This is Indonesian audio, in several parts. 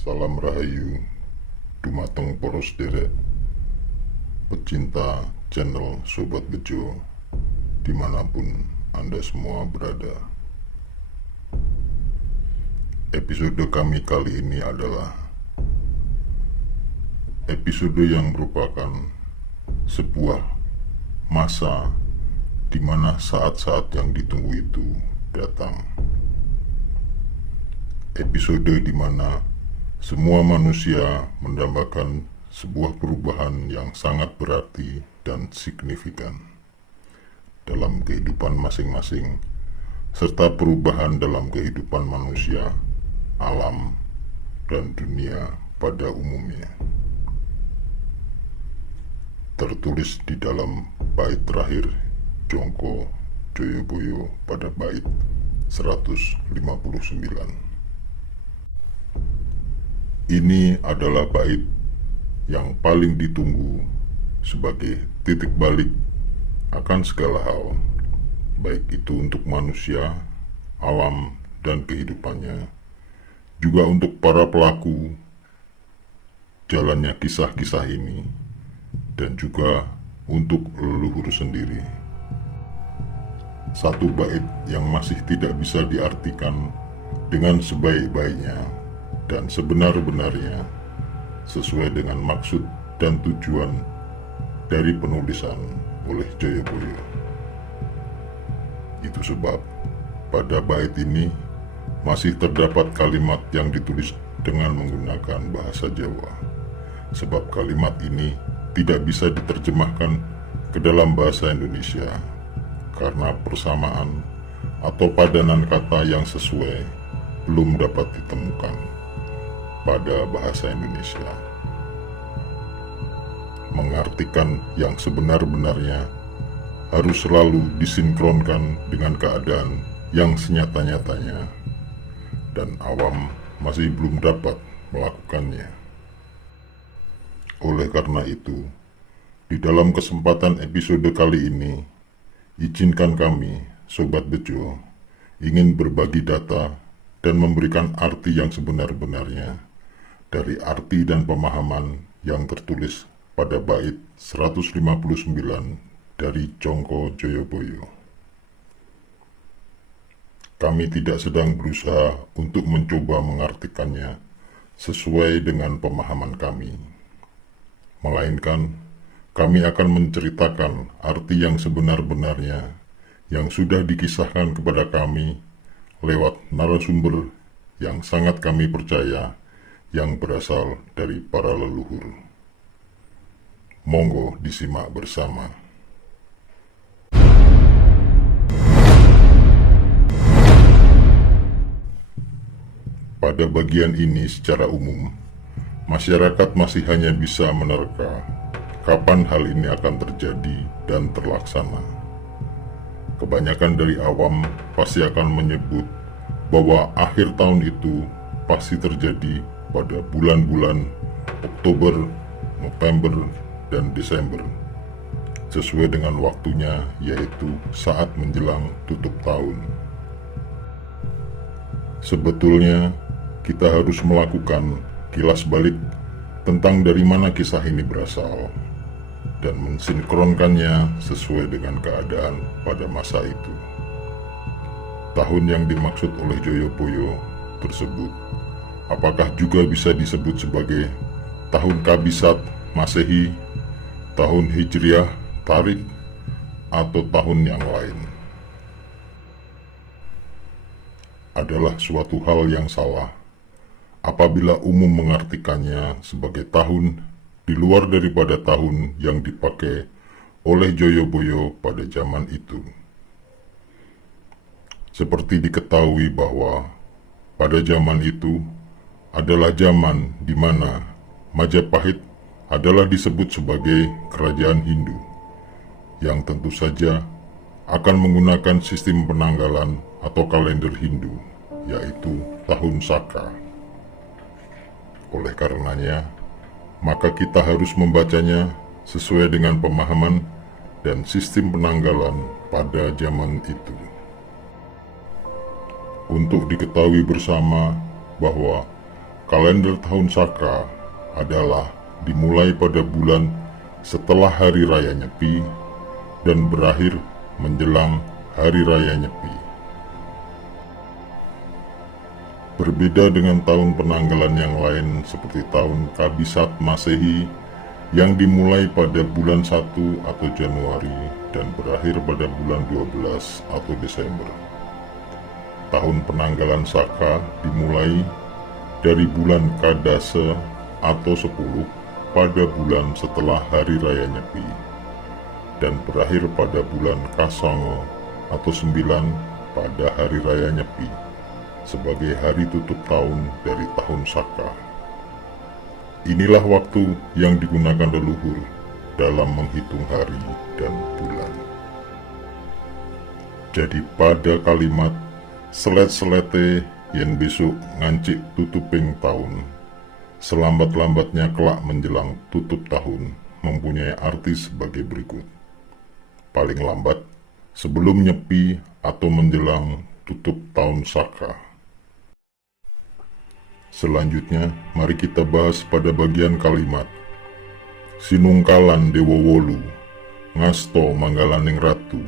Salam Rahayu, dumateng poros derek pecinta channel Sobat Bejo dimanapun Anda semua berada. Episode kami kali ini adalah episode yang merupakan sebuah masa di mana saat-saat yang ditunggu itu datang. Episode di mana semua manusia mendambakan sebuah perubahan yang sangat berarti dan signifikan dalam kehidupan masing-masing, serta perubahan dalam kehidupan manusia, alam, dan dunia pada umumnya. Tertulis di dalam bait terakhir Jongko Joyoboyo pada bait 159. Ini adalah bait yang paling ditunggu sebagai titik balik akan segala hal, baik itu untuk manusia, alam, dan kehidupannya, juga untuk para pelaku jalannya kisah-kisah ini, dan juga untuk leluhur sendiri. Satu bait yang masih tidak bisa diartikan dengan sebaik-baiknya dan sebenar-benarnya sesuai dengan maksud dan tujuan dari penulisan oleh Joyoboyo. Itu sebab pada bait ini masih terdapat kalimat yang ditulis dengan menggunakan bahasa Jawa, sebab kalimat ini tidak bisa diterjemahkan ke dalam bahasa Indonesia karena persamaan atau padanan kata yang sesuai belum dapat ditemukan pada bahasa Indonesia. Mengartikan yang sebenar-benarnya harus selalu disinkronkan dengan keadaan yang senyata-nyatanya, dan awam masih belum dapat melakukannya. Oleh karena itu, di dalam kesempatan episode kali ini, izinkan kami, Sobat Bejo, ingin berbagi data dan memberikan arti yang sebenar-benarnya dari arti dan pemahaman yang tertulis pada bait 159 dari Jongko Joyoboyo. Kami tidak sedang berusaha untuk mencoba mengartikannya sesuai dengan pemahaman kami, melainkan kami akan menceritakan arti yang sebenar-benarnya yang sudah dikisahkan kepada kami lewat narasumber yang sangat kami percaya yang berasal dari para leluhur. Monggo disimak bersama. Pada bagian ini secara umum, masyarakat masih hanya bisa menerka kapan hal ini akan terjadi dan terlaksana. Kebanyakan dari awam pasti akan menyebut bahwa akhir tahun itu pasti terjadi pada bulan-bulan Oktober, November, dan Desember, sesuai dengan waktunya, yaitu saat menjelang tutup tahun. Sebetulnya, kita harus melakukan kilas balik tentang dari mana kisah ini berasal dan mensinkronkannya sesuai dengan keadaan pada masa itu. Tahun yang dimaksud oleh Joyoboyo tersebut apakah juga bisa disebut sebagai tahun Kabisat Masehi, tahun Hijriah Tarik, atau tahun yang lain? Adalah suatu hal yang salah apabila umum mengartikannya sebagai tahun di luar daripada tahun yang dipakai oleh Joyoboyo pada zaman itu. Seperti diketahui bahwa pada zaman itu adalah zaman di mana Majapahit adalah disebut sebagai kerajaan Hindu, yang tentu saja akan menggunakan sistem penanggalan atau kalender Hindu, yaitu tahun Saka. Oleh karenanya, maka kita harus membacanya sesuai dengan pemahaman dan sistem penanggalan pada zaman itu. Untuk diketahui bersama bahwa kalender tahun Saka adalah dimulai pada bulan setelah Hari Raya Nyepi dan berakhir menjelang Hari Raya Nyepi. Berbeda dengan tahun penanggalan yang lain seperti tahun Kabisat Masehi yang dimulai pada bulan 1 atau Januari dan berakhir pada bulan 12 atau Desember. Tahun penanggalan Saka dimulai dari bulan Kadase atau 10 pada bulan setelah Hari Raya Nyepi dan berakhir pada bulan Kasongo atau 9 pada Hari Raya Nyepi sebagai hari tutup tahun dari tahun Saka. Inilah waktu yang digunakan leluhur dalam menghitung hari dan bulan. Jadi pada kalimat selet-selete yen besok ngancik tutuping tahun, selambat-lambatnya kelak menjelang tutup tahun mempunyai arti sebagai berikut. Paling lambat sebelum Nyepi atau menjelang tutup tahun Saka. Selanjutnya, mari kita bahas pada bagian kalimat Sinungkalan Dewa Wolu, Ngasto Manggalaning Ratu.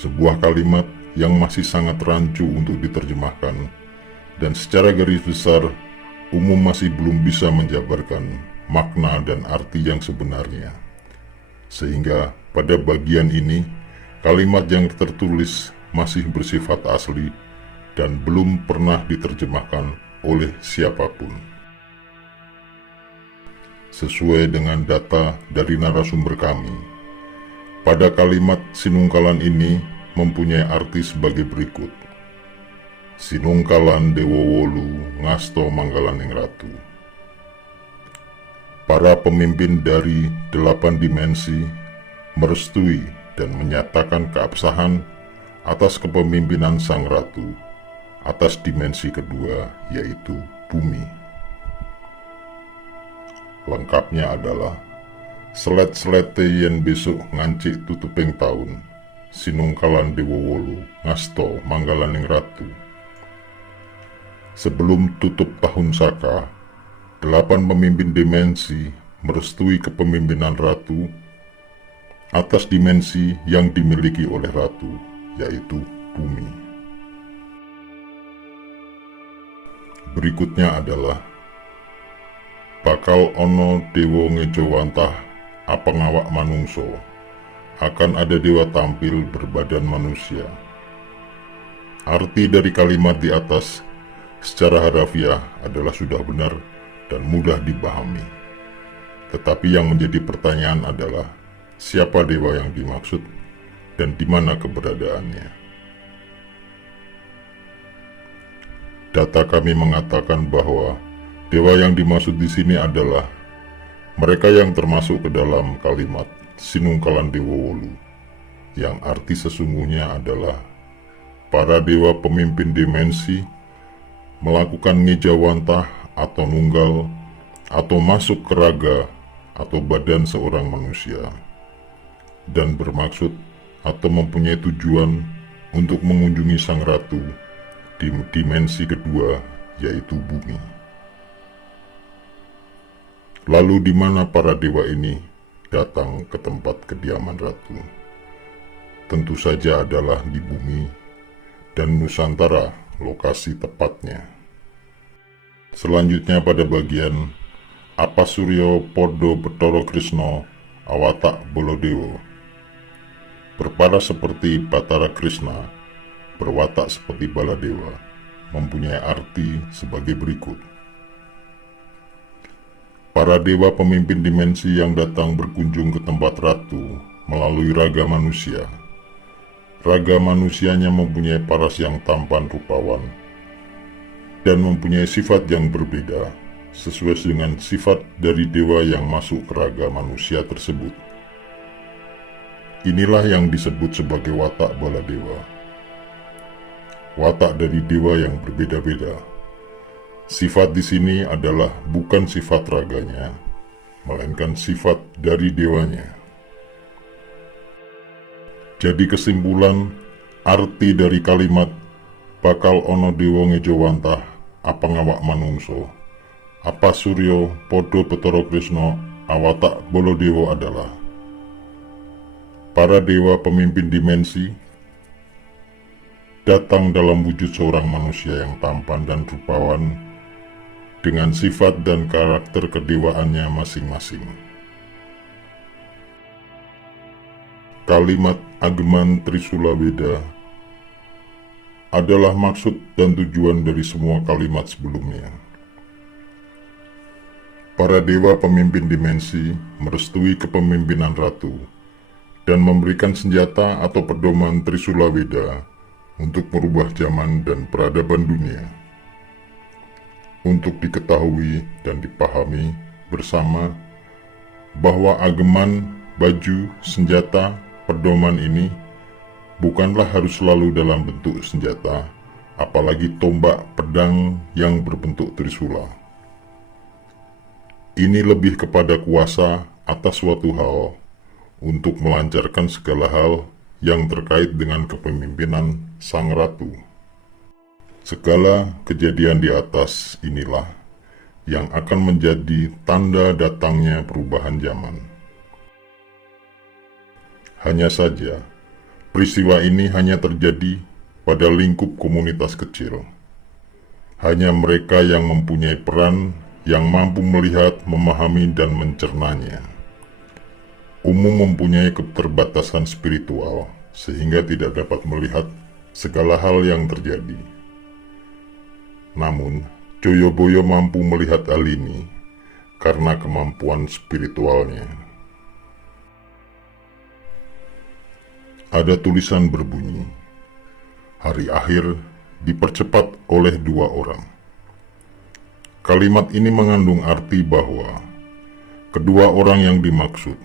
Sebuah kalimat yang masih sangat rancu untuk diterjemahkan, dan secara garis besar, umum masih belum bisa menjabarkan makna dan arti yang sebenarnya. Sehingga pada bagian ini, kalimat yang tertulis masih bersifat asli, dan belum pernah diterjemahkan oleh siapapun. Sesuai dengan data dari narasumber kami, pada kalimat Sinungkalan ini mempunyai arti sebagai berikut. Sinungkalan Dewa Wolu Ngasto Manggalaning Ratu. Para pemimpin dari 8 dimensi merestui dan menyatakan keabsahan atas kepemimpinan Sang Ratu atas dimensi kedua, yaitu bumi. Lengkapnya adalah selet-selete yen besok ngancik tutuping tahun, Sinungkalan Dewa Wolu Ngasto Manggalaning Ratu. Sebelum tutup tahun Saka, 8 pemimpin dimensi merestui kepemimpinan Ratu atas dimensi yang dimiliki oleh Ratu, yaitu bumi. Berikutnya adalah bakal ono dewa ngejowantah apa ngawak manungso, akan ada dewa tampil berbadan manusia. Arti dari kalimat di atas secara harafiah adalah sudah benar dan mudah dipahami. Tetapi yang menjadi pertanyaan adalah siapa dewa yang dimaksud dan di mana keberadaannya. Data kami mengatakan bahwa dewa yang dimaksud di sini adalah mereka yang termasuk ke dalam kalimat Sinungkalan Dewa Wolu, yang arti sesungguhnya adalah para dewa pemimpin dimensi melakukan ngejawantah atau nunggal atau masuk ke raga atau badan seorang manusia dan bermaksud atau mempunyai tujuan untuk mengunjungi Sang Ratu di dimensi kedua, yaitu bumi. Lalu di mana para dewa ini datang ke tempat kediaman Ratu? Tentu saja adalah di bumi dan Nusantara lokasi tepatnya. Selanjutnya pada bagian Apa Suryo Podo Betoro Krisno Awatak Bolodewo. Berparas seperti Batara Krishna, berwatak seperti Baladewa, mempunyai arti sebagai berikut. Para dewa pemimpin dimensi yang datang berkunjung ke tempat Ratu melalui raga manusia. Raga manusianya mempunyai paras yang tampan rupawan dan mempunyai sifat yang berbeda sesuai dengan sifat dari dewa yang masuk ke raga manusia tersebut. Inilah yang disebut sebagai watak Baladewa. Watak dari dewa yang berbeda-beda. Sifat di sini adalah bukan sifat raganya, melainkan sifat dari dewanya. Jadi kesimpulan, arti dari kalimat bakal ono dewa ngejowantah apa ngawak manungso, apa Suryo podo Betara Kresna awatak Baladewa adalah para dewa pemimpin dimensi datang dalam wujud seorang manusia yang tampan dan rupawan dengan sifat dan karakter kedewaannya masing-masing. Kalimat Ageman Trisula Weda adalah maksud dan tujuan dari semua kalimat sebelumnya. Para dewa pemimpin dimensi merestui kepemimpinan ratu dan memberikan senjata atau pedoman Trisula Weda untuk merubah zaman dan peradaban dunia. Untuk diketahui dan dipahami bersama bahwa ageman, baju, senjata, pedoman ini bukanlah harus selalu dalam bentuk senjata, apalagi tombak pedang yang berbentuk trisula. Ini lebih kepada kuasa atas suatu hal untuk melancarkan segala hal yang terkait dengan kepemimpinan sang ratu. Segala kejadian di atas inilah yang akan menjadi tanda datangnya perubahan zaman. Hanya saja, peristiwa ini hanya terjadi pada lingkup komunitas kecil. Hanya mereka yang mempunyai peran yang mampu melihat, memahami, dan mencernanya. Umum mempunyai keterbatasan spiritual, sehingga tidak dapat melihat segala hal yang terjadi. Namun, Joyoboyo mampu melihat hal ini karena kemampuan spiritualnya. Ada tulisan berbunyi, hari akhir dipercepat oleh 2 orang. Kalimat ini mengandung arti bahwa kedua orang yang dimaksud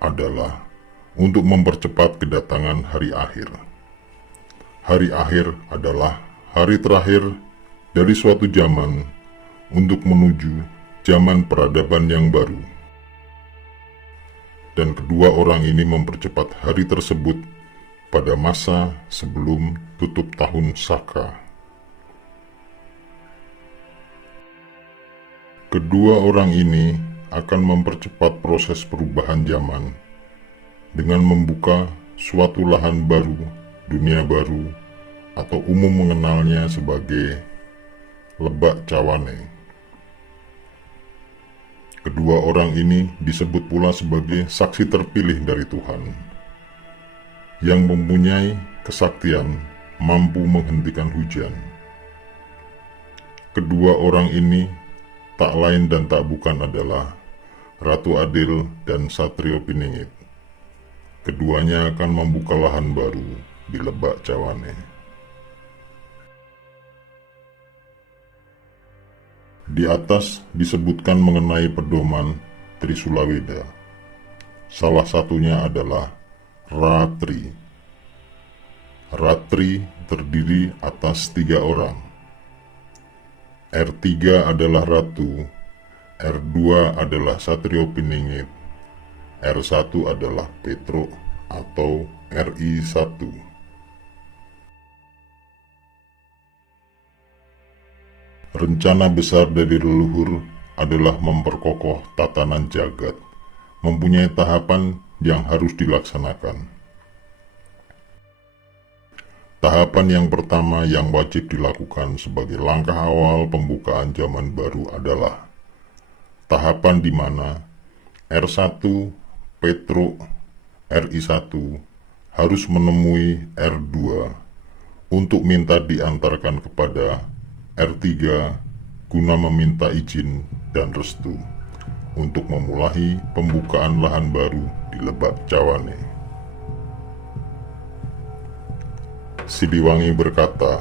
adalah untuk mempercepat kedatangan hari akhir. Hari akhir adalah hari terakhir dari suatu zaman untuk menuju zaman peradaban yang baru. Dan kedua orang ini mempercepat hari tersebut pada masa sebelum tutup tahun Saka. Kedua orang ini akan mempercepat proses perubahan zaman dengan membuka suatu lahan baru, dunia baru, atau umum mengenalnya sebagai Lebak Cawane. Kedua orang ini disebut pula sebagai saksi terpilih dari Tuhan, yang mempunyai kesaktian mampu menghentikan hujan. Kedua orang ini tak lain dan tak bukan adalah Ratu Adil dan Satrio Piningit. Keduanya akan membuka lahan baru di Lebak Cawane. Di atas disebutkan mengenai pedoman Trisula Weda. Salah satunya adalah Ratri. Ratri terdiri atas 3 orang. R3 adalah Ratu, R2 adalah Satrio Piningit, R1 adalah Petro atau RI1. Rencana besar dari leluhur adalah memperkokoh tatanan jagat, mempunyai tahapan yang harus dilaksanakan. Tahapan yang pertama yang wajib dilakukan sebagai langkah awal pembukaan zaman baru adalah tahapan di mana R1, Petro, RI1 harus menemui R2 untuk minta diantarkan kepada R3 guna meminta izin dan restu untuk memulai pembukaan lahan baru di Lebak Cawane. Siliwangi berkata,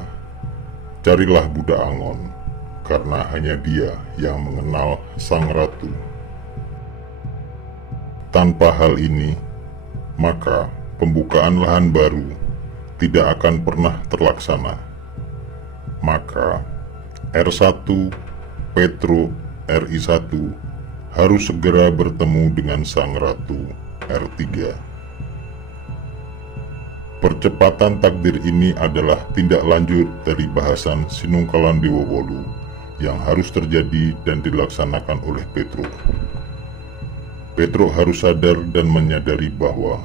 "Carilah Budak Angon, karena hanya dia yang mengenal sang ratu." Tanpa hal ini, maka pembukaan lahan baru tidak akan pernah terlaksana. Maka R1, Petro, RI1 harus segera bertemu dengan sang ratu R3. Percepatan takdir ini adalah tindak lanjut dari bahasan Sinungkalan Dewa Wolu yang harus terjadi dan dilaksanakan oleh Petruk. Petruk harus sadar dan menyadari bahwa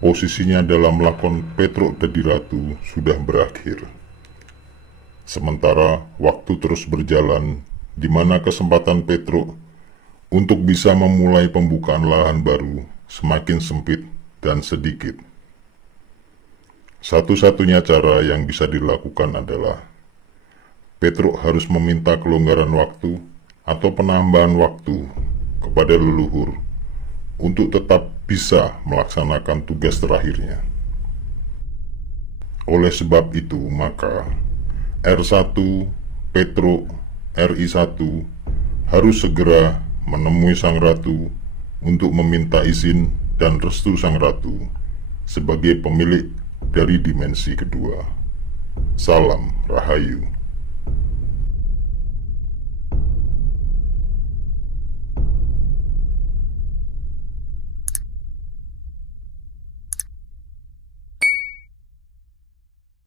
posisinya dalam lakon Petruk Dadi Ratu sudah berakhir. Sementara waktu terus berjalan, di mana kesempatan Petruk untuk bisa memulai pembukaan lahan baru semakin sempit dan sedikit. Satu-satunya cara yang bisa dilakukan adalah Petruk harus meminta kelonggaran waktu atau penambahan waktu kepada leluhur untuk tetap bisa melaksanakan tugas terakhirnya. Oleh sebab itu, maka R1 Petruk RI1 harus segera menemui Sang Ratu untuk meminta izin dan restu Sang Ratu sebagai pemilik dari dimensi kedua. Salam Rahayu.